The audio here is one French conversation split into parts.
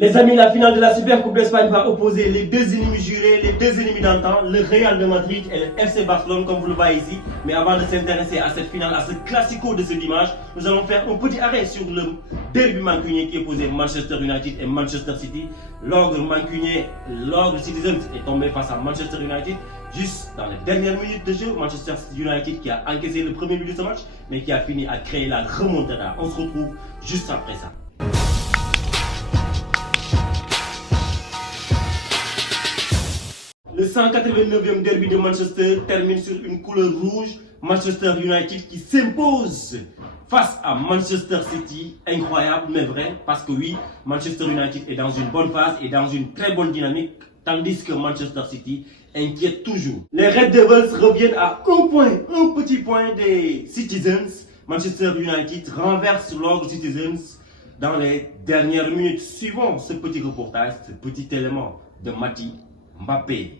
Les amis, la finale de la Super Coupe d'Espagne va opposer les deux ennemis jurés, les deux ennemis d'antan, le Real de Madrid et le FC Barcelone, comme vous le voyez ici. Mais avant de s'intéresser à cette finale, à ce classico de ce dimanche, nous allons faire un petit arrêt sur le derby mancunien qui opposait Manchester United et Manchester City. L'ogre mancunien, l'ogre Citizens est tombé face à Manchester United. Juste dans les dernières minutes de jeu, Manchester United qui a encaissé le premier but de ce match, mais qui a fini à créer la remontada. On se retrouve juste après ça. Le 189e derby de Manchester termine sur une couleur rouge. Manchester United qui s'impose face à Manchester City. Incroyable mais vrai, parce que oui, Manchester United est dans une bonne phase et dans une très bonne dynamique, tandis que Manchester City inquiète toujours. Les Red Devils reviennent à un petit point des Citizens. Manchester United renverse l'ogre Citizens dans les dernières minutes. Suivons ce petit reportage, ce petit élément de Mati Mbappé.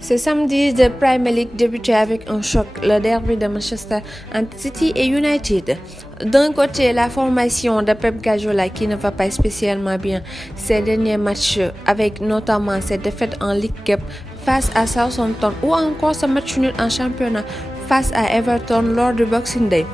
Ce samedi, la Premier League débutait avec un choc, le derby de Manchester entre City et United. D'un côté, la formation de Pep Guardiola qui ne va pas spécialement bien ces derniers matchs, avec notamment ses défaites en League Cup face à Southampton ou encore ce match nul en championnat face à Everton lors du Boxing Day.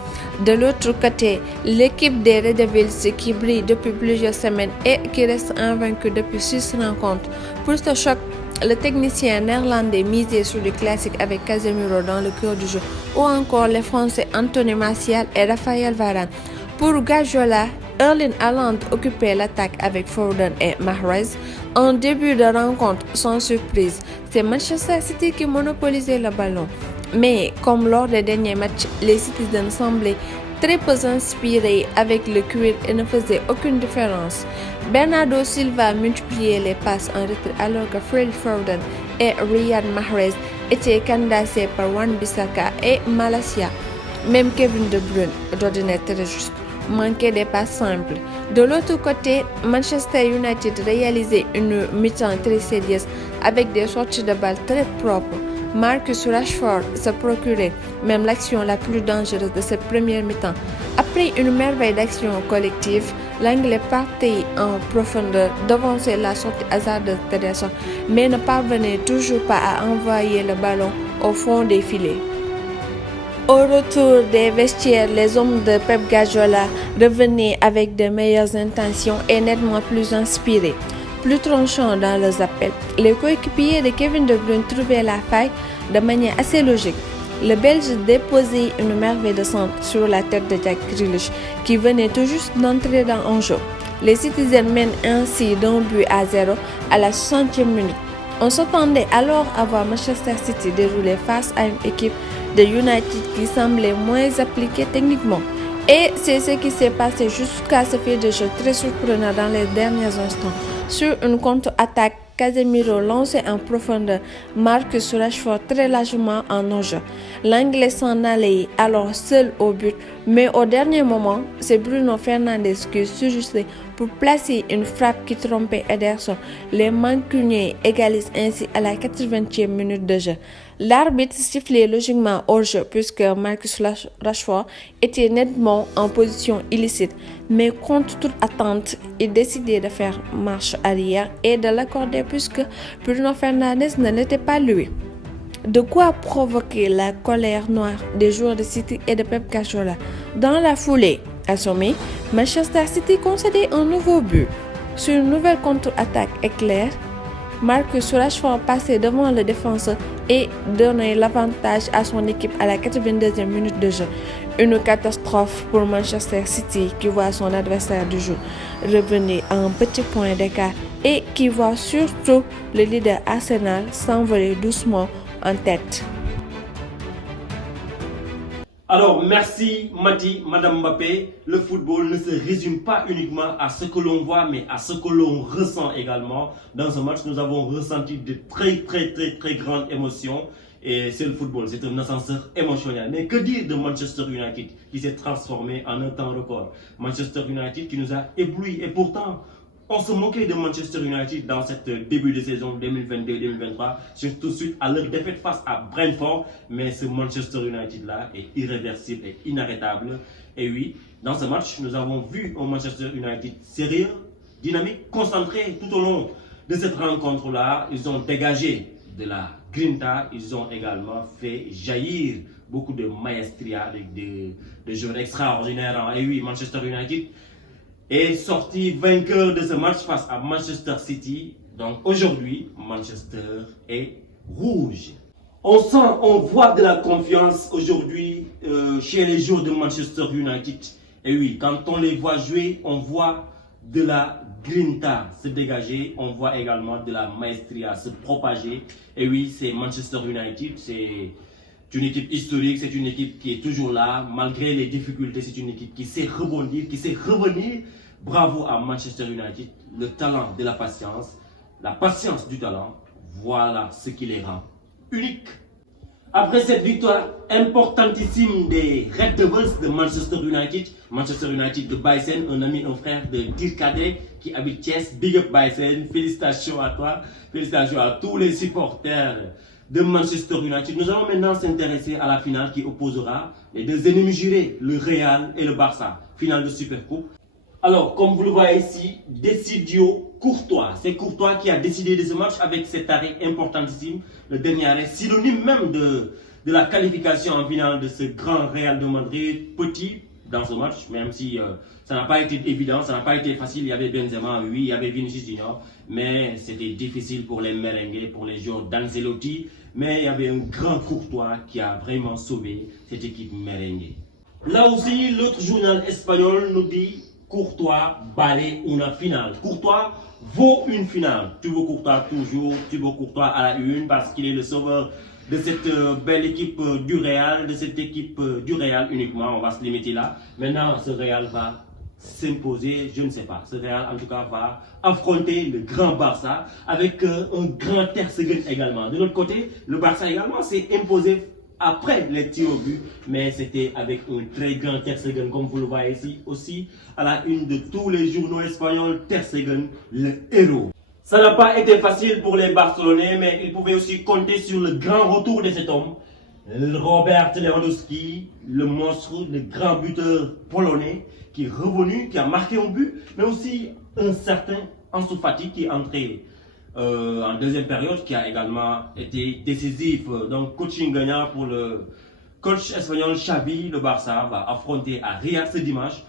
De l'autre côté, l'équipe des Red Devils qui brille depuis plusieurs semaines et qui reste invaincue depuis 6 rencontres. Pour ce choc, le technicien néerlandais misait sur le classique avec Casemiro dans le cœur du jeu ou encore les Français Anthony Martial et Raphaël Varane. Pour Guardiola, Erling Haaland occupait l'attaque avec Foden et Mahrez. En début de rencontre, sans surprise, c'est Manchester City qui monopolisait le ballon. Mais comme lors des derniers matchs, les Citizens semblaient très peu inspirés avec le cuir et ne faisaient aucune différence. Bernardo Silva multipliait les passes en retrait alors que Phil Foden et Riyad Mahrez étaient candidatés par Wan-Bissaka et Malacia. Même Kevin De Bruyne, d'ordinaire juste, manquait des passes simples. De l'autre côté, Manchester United réalisait une mi-temps très sérieuse avec des sorties de balles très propres. Marcus Rashford se procurait même l'action la plus dangereuse de cette première mi-temps. Après une merveille d'action collective, l'Anglais partait en profondeur, devançait la sortie hasardeuse d'Ederson, mais ne parvenait toujours pas à envoyer le ballon au fond des filets. Au retour des vestiaires, les hommes de Pep Guardiola revenaient avec de meilleures intentions et nettement plus inspirés. Plus tranchants dans leurs appels, les coéquipiers de Kevin De Bruyne trouvaient la faille de manière assez logique. Le Belge déposait une merveille de centre sur la tête de Jack Grealish qui venait tout juste d'entrer dans un jeu. Les Citizens mènent ainsi d'un but à 0 à la 60e minute. On s'attendait alors à voir Manchester City dérouler face à une équipe de United qui semblait moins appliquée techniquement. Et c'est ce qui s'est passé jusqu'à ce fait de jeu très surprenant dans les derniers instants. Sur une contre-attaque, Casemiro lancé en profondeur Marcus Rashford très largement en enjeu. L'Anglais s'en allait alors seul au but, mais au dernier moment, c'est Bruno Fernandes qui surgissait pour placer une frappe qui trompait Ederson. Les Mancuniens égalisent ainsi à la 80e minute de jeu. L'arbitre sifflait logiquement hors-jeu puisque Marcus Rashford était nettement en position illicite, mais contre toute attente, il décidait de faire marche arrière et de l'accorder puisque Bruno Fernandes ne l'était pas lui. De quoi provoquer la colère noire des joueurs de City et de Pep Guardiola. Dans la foulée, assommé, Manchester City concédait un nouveau but. Sur une nouvelle contre-attaque éclair, Marcus Rashford passait devant le défenseur et donnait l'avantage à son équipe à la 82e minute de jeu. Une catastrophe pour Manchester City qui voit son adversaire du jour revenir à un petit point d'écart et qui voit surtout le leader Arsenal s'envoler doucement en tête. Alors, merci Mati, Madame Mbappé. Le football ne se résume pas uniquement à ce que l'on voit, mais à ce que l'on ressent également. Dans ce match, nous avons ressenti de très grandes émotions. Et c'est le football, c'est un ascenseur émotionnel. Mais que dire de Manchester United qui s'est transformé en un temps record? Manchester United qui nous a éblouis et pourtant, On se moquait de Manchester United dans cette début de saison 2022-2023, surtout suite à leur défaite face à Brentford. Mais ce Manchester United-là est irréversible et inarrêtable. Et oui, dans ce match, nous avons vu un Manchester United sérieux, dynamique, concentré tout au long de cette rencontre-là. Ils ont dégagé de la grinta, ils ont également fait jaillir beaucoup de maestria, avec de joueurs extraordinaires. Et oui, Manchester United est sorti vainqueur de ce match face à Manchester City. Donc aujourd'hui, Manchester est rouge. On sent, on voit de la confiance aujourd'hui chez les joueurs de Manchester United. Et oui, quand on les voit jouer, on voit de la grinta se dégager, on voit également de la maestria se propager. Et oui, c'est Manchester United, c'est une équipe historique, c'est une équipe qui est toujours là, malgré les difficultés, c'est une équipe qui sait rebondir, qui sait revenir. Bravo à Manchester United, le talent de la patience du talent, voilà ce qui les rend uniques. Après cette victoire importantissime des Red Devils de Manchester United de Baysen, un ami, un frère de Dirkadé qui habite Thiès, big up Baysen, félicitations à toi, félicitations à tous les supporters de Manchester United. Nous allons maintenant s'intéresser à la finale qui opposera les deux ennemis jurés, le Real et le Barça, finale de Supercoupe. Alors, comme vous le voyez ici, Decidio Courtois. C'est Courtois qui a décidé de ce match avec cet arrêt importantissime, le dernier arrêt, synonyme même de la qualification en finale de ce grand Real de Madrid. Petit dans ce match, même si ça n'a pas été évident, ça n'a pas été facile. Il y avait Benzema, oui, il y avait Vinicius Junior, mais c'était difficile pour les merengues, pour les joueurs d'Ancelotti. Mais il y avait un grand Courtois qui a vraiment sauvé cette équipe merengue. Là aussi, l'autre journal espagnol nous dit Courtois balait une finale. Courtois vaut une finale. Tu veux Courtois toujours, tu veux Courtois à la une parce qu'il est le sauveur de cette belle équipe du Real, uniquement. On va se limiter là. Maintenant, ce Real va s'imposer, je ne sais pas. Ce Real, en tout cas, va affronter le grand Barça avec un grand Ter Stegen également. De l'autre côté, le Barça également s'est imposé après les tirs au but, mais c'était avec un très grand Ter Stegen, comme vous le voyez ici aussi, à la une de tous les journaux espagnols, Ter Stegen, le héros. Ça n'a pas été facile pour les Barcelonais, mais ils pouvaient aussi compter sur le grand retour de cet homme, Robert Lewandowski, le monstre, le grand buteur polonais, qui est revenu, qui a marqué un but, mais aussi un certain Ansu Fati qui est entré en deuxième période, qui a également été décisif. Donc coaching gagnant pour le coach espagnol Xavi. Le Barça va affronter à Riyad ce dimanche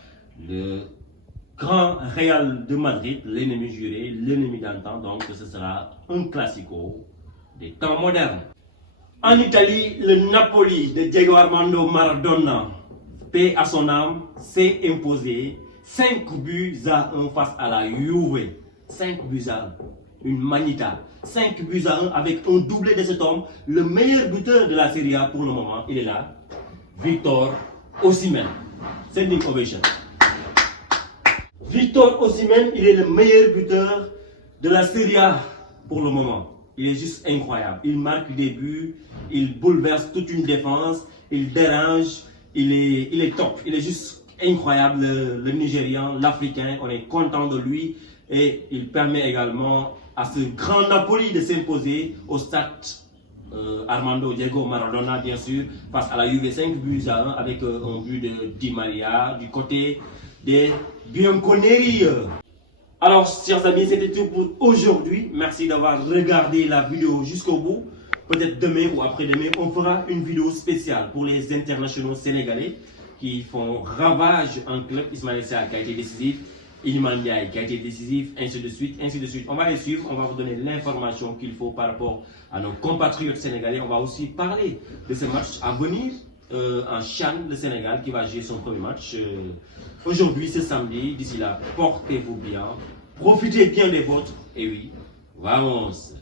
le grand Real de Madrid, l'ennemi juré, l'ennemi d'antan. Donc ce sera un classico des temps modernes. En Italie, le Napoli de Diego Armando Maradona, paix à son âme, s'est imposé 5-1 face à la Juve. 5-1. Une manita, 5-1 avec un doublé de cet homme, le meilleur buteur de la Serie A pour le moment, il est là, Victor Osimhen. Standing ovation. Victor Osimhen, il est le meilleur buteur de la Serie A pour le moment. Il est juste incroyable. Il marque des buts, il bouleverse toute une défense, il dérange, il est top. Il est juste incroyable, le Nigérian, l'Africain. On est content de lui et il permet également à ce grand Napoli de s'imposer au stade Armando Diego Maradona, bien sûr, face à la Juve, 5-1 avec un but de Di Maria du côté des Bianconeri. Alors, chers amis, c'était tout pour aujourd'hui. Merci d'avoir regardé la vidéo jusqu'au bout. Peut-être demain ou après-demain, on fera une vidéo spéciale pour les internationaux sénégalais qui font ravage en club. Ismaël Sarr qui a été décisif, Iliman Ndiaye qui a été décisif, ainsi de suite, ainsi de suite. On va les suivre, on va vous donner l'information qu'il faut par rapport à nos compatriotes sénégalais. On va aussi parler de ce match à venir en CHAN, le Sénégal qui va jouer son premier match aujourd'hui, ce samedi. D'ici là, portez-vous bien, profitez bien des vôtres et oui, vamos!